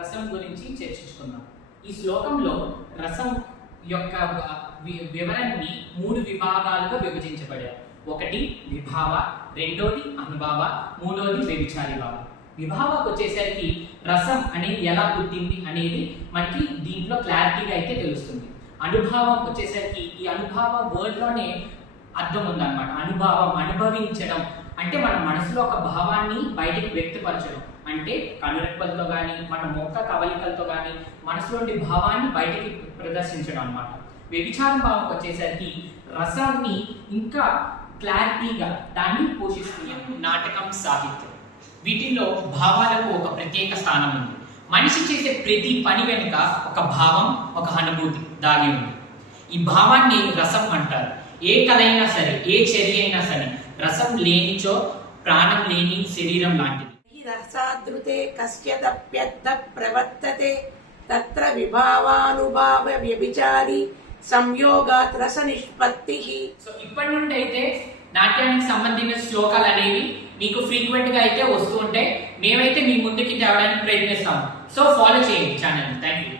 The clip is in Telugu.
రసం గురించి చర్చించుకుందాం. ఈ శ్లోకంలో రసం యొక్క వివరణని 3 విభాగాలుగా విభజించబడారు. ఒకటి విభావ, రెండోది అనుభావ, మూడోది వ్యభిచారి భావ. విభావకు వచ్చేసరికి రసం అనేది ఎలా పుట్టింది అనేది మనకి దీంట్లో క్లారిటీగా అయితే తెలుస్తుంది. అనుభావం వచ్చేసరికి ఈ అనుభావ వర్డ్లోనే అర్థం ఉందన్నమాట. అనుభావం, అనుభవించడం అంటే మన మనసులో ఒక భావాన్ని బయటికి వ్యక్తపరచడం, అంటే కనురెప్పలతో కానీ మన ముఖ కవలికలతో కానీ మనసులోని భావాన్ని బయటికి ప్రదర్శించడం అన్నమాట. వ్యభిచారం భావంకి వచ్చేసరికి రసాన్ని ఇంకా క్లారిటీగా దాన్ని పోషిస్తుంది. నాటకం, సాహిత్యం వీటిల్లో భావాలకు ఒక ప్రత్యేక స్థానం ఉంది. మనిషి చేసే ప్రతి పని వెనుక ఒక భావం, ఒక అనుభూతి దాగి ఉంది. ఈ భావాన్ని రసం అంటారు. ఏ కళ అయినా సరే, ఏ చర్య అయినా సరే రసం లేనిచో ప్రాణం లేని శరీరం లాంటిది. రసాదృతే కస్యదప్యర్థ ప్రవర్తతే తత్ర విభావానుభావ వ్యభిచారి సంయోగాత్ రస నిష్పత్తి. సో ఇప్పటి నుండి అయితే నాట్యానికి సంబంధించిన శ్లోకాలు అనేవి మీకు ఫ్రీక్వెంట్ గా అయితే వస్తూ ఉంటాయి. మేమైతే మీ ముందుకి తేవడానికి ప్రయత్నిస్తాం. సో ఫాలో చేయండి ఛానల్. Thank you.